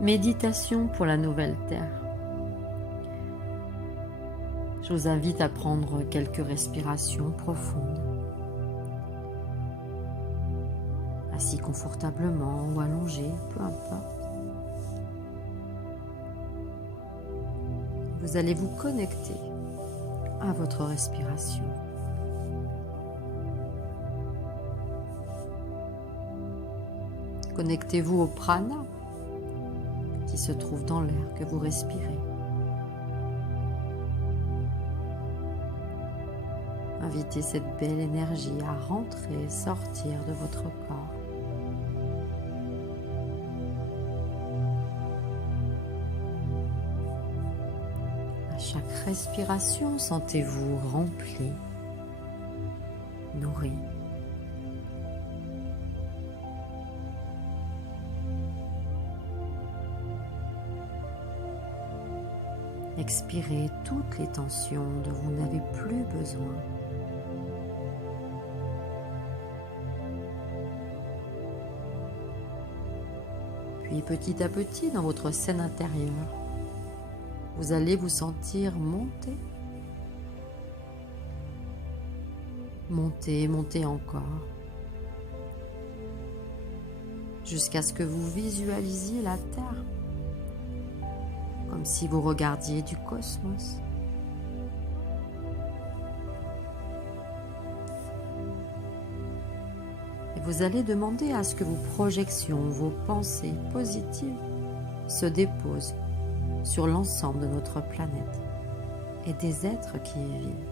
Méditation pour la nouvelle Terre. Je vous invite à prendre quelques respirations profondes, assis confortablement ou allongé, peu importe. Vous allez vous connecter à votre respiration. Connectez-vous au prana qui se trouve dans l'air que vous respirez. Invitez cette belle énergie à rentrer et sortir de votre corps. À chaque respiration, sentez-vous rempli, nourri. Expirez toutes les tensions dont vous n'avez plus besoin. Puis petit à petit, dans votre scène intérieure, vous allez vous sentir monter. Monter, monter encore. Jusqu'à ce que vous visualisiez la Terre. Comme si vous regardiez du cosmos. Et vous allez demander à ce que vos projections, vos pensées positives se déposent sur l'ensemble de notre planète et des êtres qui y vivent.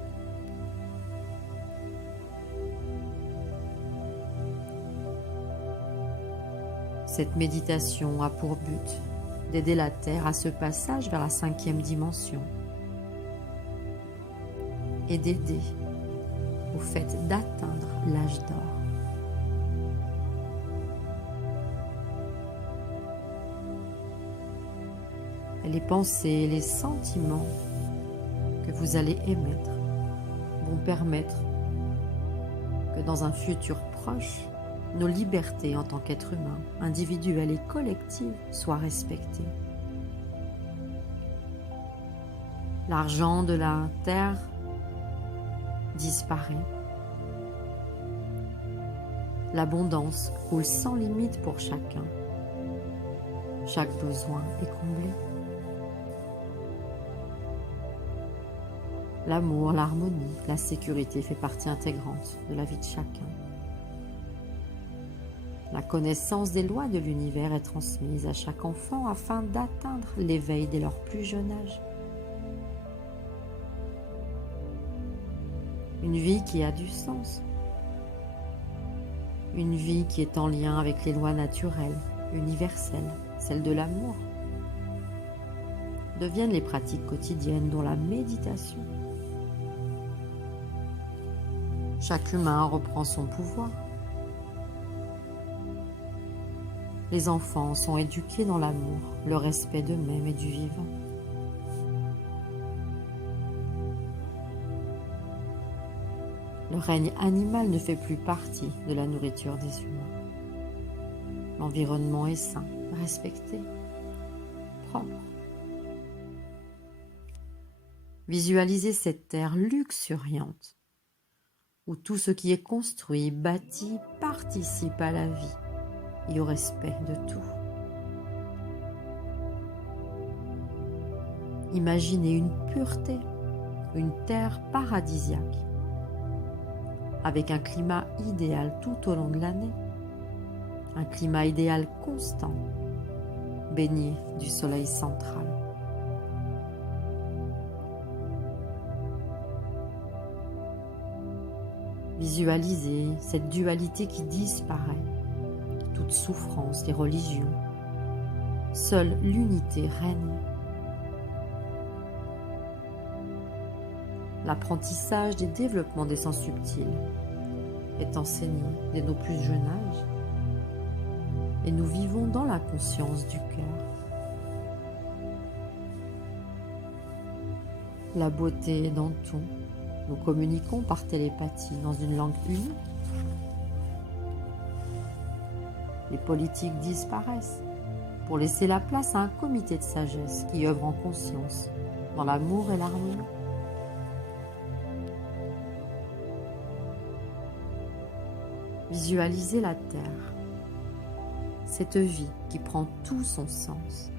Cette méditation a pour but d'aider la Terre à ce passage vers la 5e dimension et d'aider au fait d'atteindre l'âge d'or. Et les pensées et les sentiments que vous allez émettre vont permettre que dans un futur proche, nos libertés en tant qu'êtres humains, individuelles et collectives, soient respectées. L'argent de la terre disparaît. L'abondance coule sans limite pour chacun. Chaque besoin est comblé. L'amour, l'harmonie, la sécurité fait partie intégrante de la vie de chacun. La connaissance des lois de l'univers est transmise à chaque enfant afin d'atteindre l'éveil dès leur plus jeune âge. Une vie qui a du sens. Une vie qui est en lien avec les lois naturelles, universelles, celles de l'amour. Deviennent les pratiques quotidiennes dont la méditation. Chaque humain reprend son pouvoir. Les enfants sont éduqués dans l'amour, le respect d'eux-mêmes et du vivant. Le règne animal ne fait plus partie de la nourriture des humains. L'environnement est sain, respecté, propre. Visualisez cette terre luxuriante, où tout ce qui est construit, bâti, participe à la vie et au respect de tout. Imaginez une pureté, une terre paradisiaque, avec un climat idéal tout au long de l'année, un climat idéal constant, baigné du soleil central. Visualisez cette dualité qui disparaît, toute souffrance des religions. Seule l'unité règne. L'apprentissage des développements des sens subtils est enseigné dès nos plus jeunes âges et nous vivons dans la conscience du cœur. La beauté est dans tout. Nous communiquons par télépathie dans une langue unique. Les politiques disparaissent. pour laisser la place à un comité de sagesse qui œuvre en conscience, dans l'amour et l'harmonie. Visualisez la Terre, cette vie qui prend tout son sens.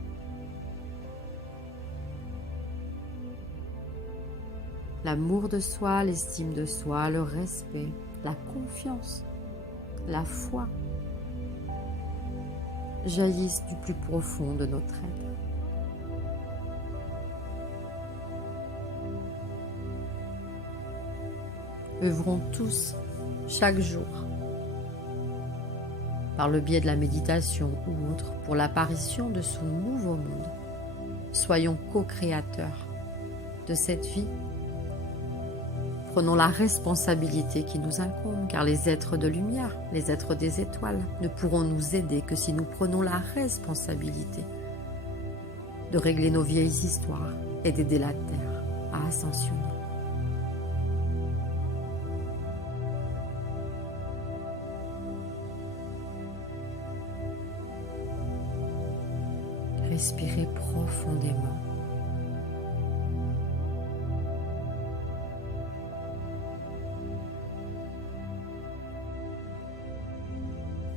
L'amour de soi, l'estime de soi, le respect, la confiance, la foi jaillissent du plus profond de notre être. Œuvrons tous, chaque jour, par le biais de la méditation ou autre, pour l'apparition de ce nouveau monde. Soyons co-créateurs de cette vie. Prenons la responsabilité qui nous incombe, car les êtres de lumière, les êtres des étoiles, ne pourront nous aider que si nous prenons la responsabilité de régler nos vieilles histoires et d'aider la Terre à ascensionner. Respirez profondément.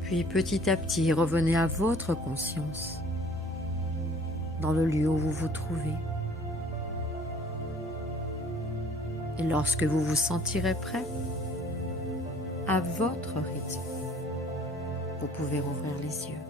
Puis petit à petit, revenez à votre conscience, dans le lieu où vous vous trouvez. Et lorsque vous vous sentirez prêt, à votre rythme, vous pouvez rouvrir les yeux.